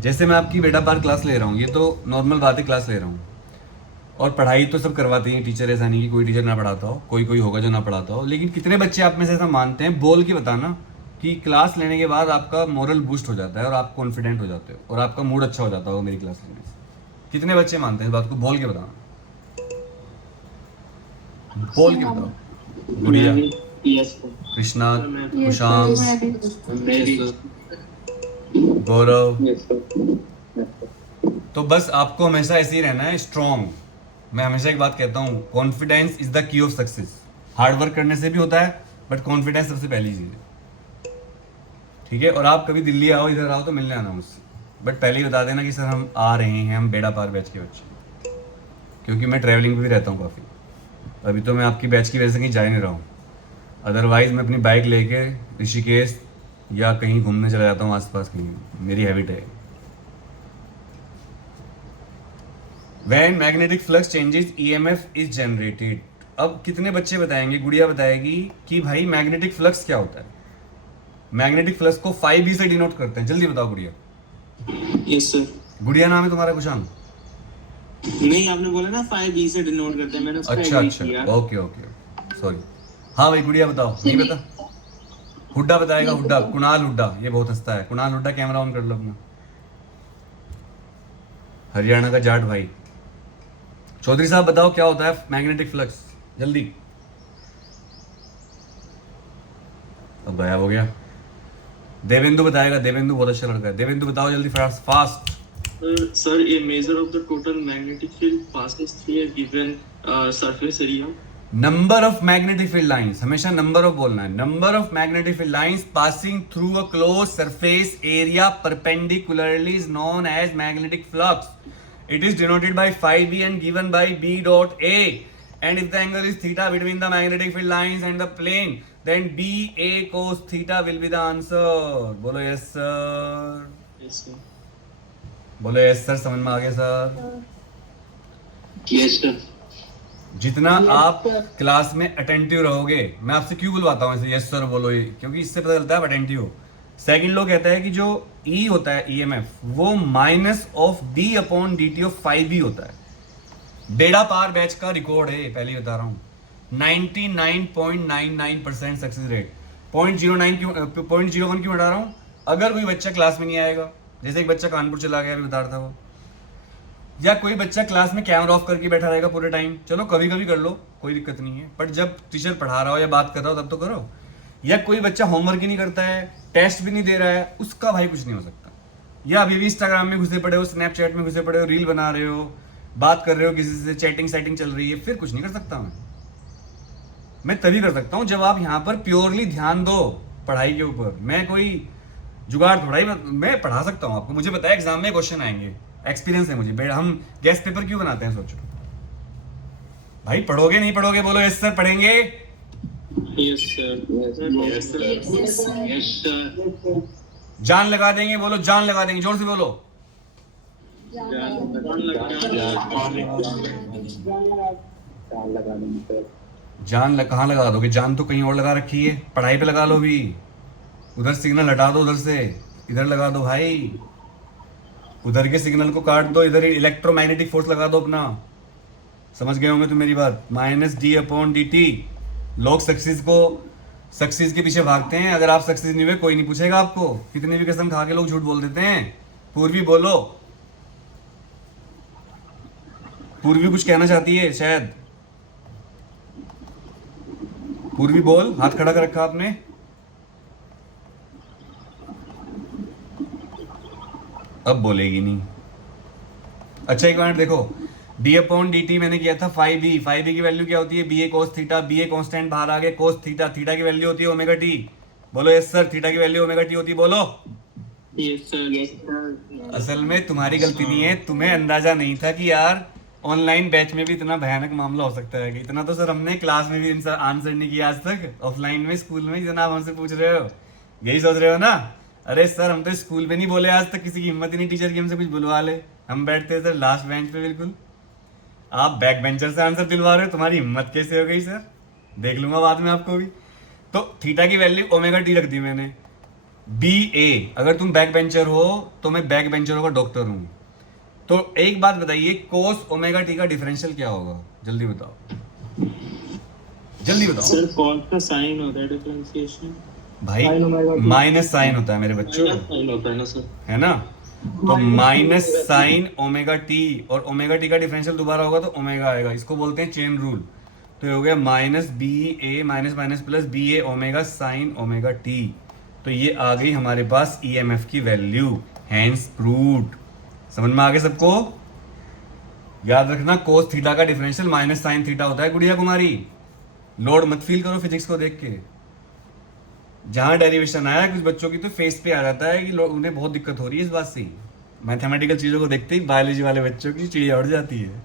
जैसे मैं आपकी बेटा पार क्लास ले रहा हूँ, ये तो नॉर्मल बात है, क्लास ले रहा हूँ और पढ़ाई तो सब करवाते हैं टीचर, ऐसा नहीं कि कोई टीचर ना पढ़ाता हो, कोई कोई होगा जो ना पढ़ाता हो, लेकिन कितने बच्चे आप में से ऐसा मानते हैं, बोल के बताना, कि क्लास लेने के बाद आपका मोरल बूस्ट हो जाता है और आप कॉन्फिडेंट हो जाते हो और आपका मूड अच्छा हो जाता होगा मेरी क्लास लेने से? कितने बच्चे मानते हैं इस बात को? बोल के बताना, बोल के बताओ। गुड़िया, यस कृष्णा, सर। कुशांग, मैं भी गौरव। Yes sir. तो बस आपको हमेशा ऐसे ही रहना है, स्ट्रॉन्ग। मैं हमेशा एक बात कहता हूँ, confidence is the key of success. Hard work करने से भी होता है, बट कॉन्फिडेंस सबसे पहली चीज़ है, ठीक है? और आप कभी दिल्ली आओ, इधर आओ तो मिलने आना मुझसे, बट पहले ही बता देना कि सर हम आ रहे हैं, हम बेड़ा पार बैच के बच्चे, क्योंकि मैं ट्रैवलिंग पे भी रहता हूँ काफ़ी। अभी तो मैं आपकी बैच की वजह से कहीं जा ही नहीं रहा हूँ, अदरवाइज मैं अपनी बाइक लेके ऋषिकेश या कहीं घूमने चला जाता हूँ आसपास, कहीं मेरी हैबिट है। When magnetic flux changes, EMF is generated। अब कितने बच्चे बताएंगे, गुड़िया बताएगी कि भाई मैग्नेटिक फ्लक्स क्या होता है? मैग्नेटिक फ्लक्स को 5B से डिनोट करते हैं, जल्दी बताओ गुड़िया। Yes sir. गुड़िया नाम है तुम्हारा कुशांग? नहीं, आपने बोला ना 5B से डिनोट करते हैं, मैंने उस पर अच्छा एग्री अच्छा, किया। Okay okay, sorry. हाँ भाई गुड़िया बताओ, नहीं पता? हुड्डा बताएगा, हुड्डा, कुणाल हुड्डा, ये बहुत हंसता है। कुणाल हुड्डा, कैमरा ऑन कर लो अपना, हरियाणा का जाट भाई। चौधरी साहब बताओ क्या होता है मैग्नेटिक फ्लक्स, जल्दी। अब गायब हो गया। देवेंदु बताएगा, देवेंदु बहुत अच्छा लड़का है। देवेंदु बताओ जल्दी, fast fast. Sir, a measure of the total magnetic field passes through a given surface area. Number of magnetic field lines, हमेशा नंबर ऑफ बोलना है। Number of magnetic field lines passing through a close surface area perpendicularly is known as magnetic flux. It is denoted by 5B and given by B dot A. And if the angle is theta between the magnetic field lines and the plane, then BA cos theta will be the answer. बोलो yes sir. Yes sir. बोलो yes sir, समझ में आ गया sir? Yes sir. जितना आप class में attentive रहोगे, मैं आपसे क्यों बुलवाता हूँ ऐसे यस सर बोलो ये, क्योंकि इससे पता चलता है आप अटेंटिव हो। सेकंड, लोग कहता है कि जो E होता है EMF, वो minus of D upon DT of 5B होता है। बेड़ा पार बैच का रिकॉर्ड है, पहले ही बता रहा हूँ, 99.99% सक्सेस रेट। 0.09 क्यों, 0.01 क्यों हटा रहा हूँ? अगर कोई बच्चा क्लास में नहीं आएगा, जैसे एक बच्चा कानपुर चला गया, अभी बता रहा था वो, या कोई बच्चा क्लास में कैमरा ऑफ करके बैठा रहेगा पूरे टाइम, चलो कभी कभी कर लो, कोई दिक्कत नहीं है, बट जब टीचर पढ़ा रहा हो या बात कर रहा हो तब तो करो। या कोई बच्चा होमवर्क ही नहीं करता है, टेस्ट भी नहीं दे रहा है, उसका भाई कुछ नहीं हो सकता। या अभी भी इंस्टाग्राम में घुसे पड़े हो, स्नैपचैट में घुसे पड़े हो, रील बना रहे हो, बात कर रहे हो किसी से, चैटिंग सेटिंग चल रही है, फिर कुछ नहीं कर सकता मैं तभी कर सकता हूँ जब आप यहाँ पर प्योरली ध्यान दो पढ़ाई के ऊपर। मैं कोई जुगाड़ थोड़ा ही, मैं पढ़ा सकता हूँ आपको, मुझे पता है एग्जाम में क्वेश्चन आएंगे, एक्सपीरियंस है मुझे। हम गेस्ट पेपर क्यों बनाते हैं, सोचो भाई। पढ़ोगे नहीं पढ़ोगे, बोलो यस सर, पढ़ेंगे। Yes sir. Yes sir. Yes sir. जान लगा देंगे, बोलो जान लगा देंगे, जोर से बोलो। कहाँ लगा दोगे? जान तो कहीं और लगा रखी है, पढ़ाई पे लगा लो भी। उधर सिग्नल हटा दो, उधर से इधर लगा दो भाई, उधर के सिग्नल को काट दो, इधर इलेक्ट्रोमैग्नेटिक फोर्स लगा दो अपना। समझ गए होंगे तुम मेरी बात? -D upon DT। लोग सक्सेस के पीछे भागते हैं, अगर आप सक्सेस नहीं हुए कोई नहीं पूछेगा आपको। कितनी भी कसम खा के लोग झूठ बोल देते हैं। पूर्वी बोलो, पूर्वी कुछ कहना चाहती है शायद। पूर्वी बोल, हाथ खड़ा कर रखा आपने। अब बोलेगी नहीं। अच्छा एक मिनट देखो, D अपॉन DT मैंने किया था 5B। 5B की वैल्यू क्या होती है? BA cos theta. BA constant बाहर आ गए, cos थीटा। थीटा की वैल्यू होती है ओमेगा T। बोलो यस सर, थीटा की वैल्यू ओमेगा T होती है, बोलो। Yes sir. Yes sir. असल में तुम्हारी गलती नहीं है, तुम्हें अंदाजा नहीं था कि यार ऑनलाइन बैच में भी इतना भयानक मामला हो सकता है। कि इतना तो सर हमने क्लास में भी आंसर नहीं किया आज तक, ऑफलाइन में स्कूल में जितना आप हमसे पूछ रहे हो, यही सोच रहे हो ना? अरे सर हम तो स्कूल में नहीं बोले आज तक, किसी की हिम्मत ही नहीं टीचर की हमसे कुछ बुलवा ले। हम बैठते सर लास्ट बेंच पे बिल्कुल, आप बैक बेंचर से आंसर दिलवा रहे हो, तुम्हारी हिम्मत कैसे हो गई सर? देख लूंगा बाद में आपको भी। तो थीटा की वैल्यू ओमेगा T रख दी मैंने। बी ए, अगर तुम बैक बेंचर हो तो मैं बैक बेंचरों का डॉक्टर हूं। तो एक बात बताइए, कोस ओमेगा टी का डिफरेंशियल क्या होगा? जल्दी बताओ, जल्दी बताओ सर कॉस का साइन होता है डिफरेंशिएशन, भाई। Sin omega t। Minus sine होता है मेरे बच्चों, माइनस साइन होता है ना सर। है ना? तो माइनस साइन ओमेगा टी, और ओमेगा टी का डिफरेंशियल दोबारा होगा तो ओमेगा आएगा। इसको बोलते हैं चेन रूल। तो ये हो गया माइनस बी ए माइनस माइनस प्लस बी ए ओमेगा साइन ओमेगा टी। तो ये आ गई हमारे पास ईएमएफ की वैल्यू, हैंस प्रूव्ड। समझ में आ गया सबको? याद रखना, कोस थीटा का डिफरेंशियल माइनस साइन थीटा होता है गुड़िया कुमारी। लोड मत फील करो फिजिक्स को देख के। जहां डेरिवेशन आया कुछ बच्चों की तो फेस पे आ जाता है कि उन्हें बहुत दिक्कत हो रही है इस बात से। मैथमेटिकल चीजों को देखते ही बायोलॉजी वाले बच्चों की चिड़िया उड़ जाती है।